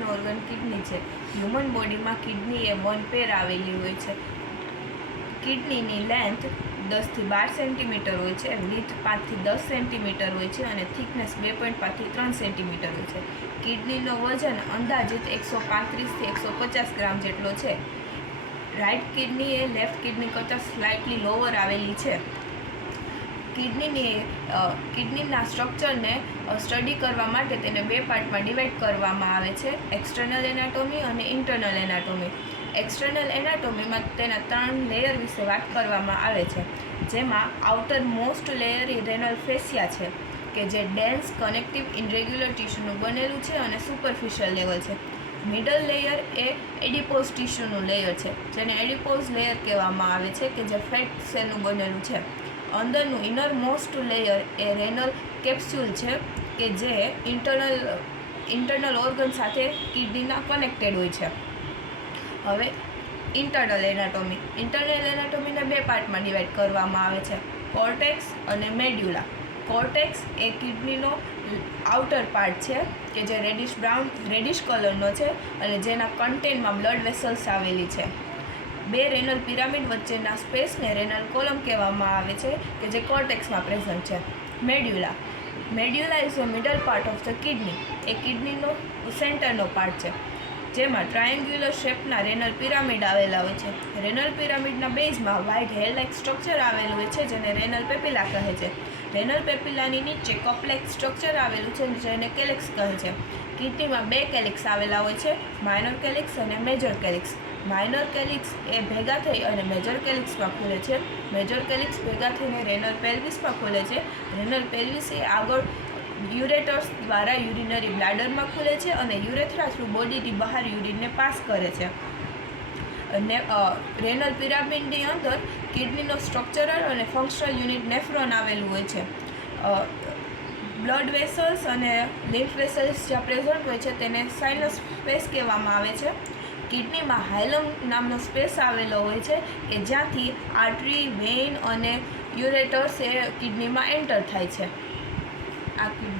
Main organ kidney છે. Human બોડીમાં kidney એ 1 પેર આવેલી હોય છે. કિડનીની લેન્થ 10 થી 12 સેન્ટીમીટર હોય છે, વિડ્થ 5 થી 10 સેન્ટીમીટર હોય છે અને થિકનેસ 2.5 થી 3 સેન્ટીમીટર હોય છે. કિડનીનો વજન અંદાજિત 135 થી 150 ગ્રામ જેટલો છે. રાઇટ કિડની એ લેફ્ટ કિડની કરતાં સ્લાઇટલી લોવર આવેલી છે. કિડનીના સ્ટ્રક્ચરને સ્ટડી કરવા માટે તેને 2 પાર્ટમાં ડિવાઈડ કરવામાં આવે છે, એક્સટર્નલ એનાટોમી અને ઇન્ટરનલ એનાટોમી. એક્સટર્નલ એનાટોમીમાં તેના 3 લેયર વિશે વાત કરવામાં આવે છે, જેમાં આઉટર મોસ્ટ લેયર એ રેનલ ફેસિયા છે કે જે ડેન્સ કનેક્ટિવ ઇનરેગ્યુલર ટિશ્યુનું બનેલું છે અને સુપરફિશિયલ લેવલ છે. મિડલ લેયર એ એડિપોઝ ટિશ્યુનું લેયર છે, જેને એડિપોઝ લેયર કહેવામાં આવે છે કે જે ફેટ સેલનું બનેલું છે. અંદરનું ઇનર મોસ્ટ લેયર એ રેનલ કેપ્સ્યુલ છે કે જે ઇન્ટરનલ ઓર્ગન સાથે કિડનીના કનેક્ટેડ હોય છે. હવે ઇન્ટરનલ એનાટોમીને 2 પાર્ટમાં ડિવાઈડ કરવામાં આવે છે, કોર્ટેક્સ અને મેડ્યુલા. કોર્ટેક્સ એ કિડનીનો આઉટર પાર્ટ છે કે જે રેડિશ કલરનો છે અને જેના કન્ટેનમાં બ્લડ વેસલ્સ આવેલી છે. 2 રેનલ પિરામિડ વચ્ચેના સ્પેસને રેનલ કોલમ કહેવામાં આવે છે કે જે કોર્ટેક્સમાં પ્રેઝન્ટ છે. Medulla is a middle part of the kidney. એ કિડનીનો સેન્ટરનો પાર્ટ છે, જેમાં ટ્રાયેન્ગ્યુલર શેપના રેનલ પિરામિડ આવેલા હોય છે. રેનલ પિરામિડના બેઝમાં વાઇડ હેર લાઇક સ્ટ્રક્ચર આવેલું હોય છે, જેને રેનલ પેપિલા કહે છે. રેનલ પેપિલાની નીચે કપલેક સ્ટ્રક્ચર આવેલું છે, જેને કેલિક્સ કહે છે. કિડનીમાં 2 કેલિક્સ આવેલા હોય છે, માઇનર કેલિક્સ અને મેજર કેલિક્સ. માઇનર કેલિક્સ એ ભેગા થઈ અને મેજર કેલિક્સમાં ખુલે છે. મેજર કેલિક્સ ભેગા થઈને રેનલ પેલ્વિસમાં ખુલે છે. રેનલ પેલ્વિસ એ આગળ યુરેટર્સ દ્વારા યુરિનરી બ્લાડરમાં ખુલે છે અને યુરેથ્રા થ્રુ બોડીની બહાર યુરિનને પાસ કરે છે. રેનલ પિરામિડની અંદર કિડનીનો સ્ટ્રક્ચરલ અને ફંક્શનલ યુનિટ નેફ્રોન આવેલું હોય છે. બ્લડ વેસલ્સ અને લિમ્ફ વેસલ્સ જ્યાં પ્રેઝન્ટ હોય છે તેને સાઇનસ સ્પેસ કહેવામાં આવે છે. કિડનીમાં હાયલમ નામનો સ્પેસ આવેલો હોય છે કે જ્યાંથી આર્ટરી, વેઇન અને યુરેટર્સ એ કિડનીમાં એન્ટર થાય છે. આ કિડની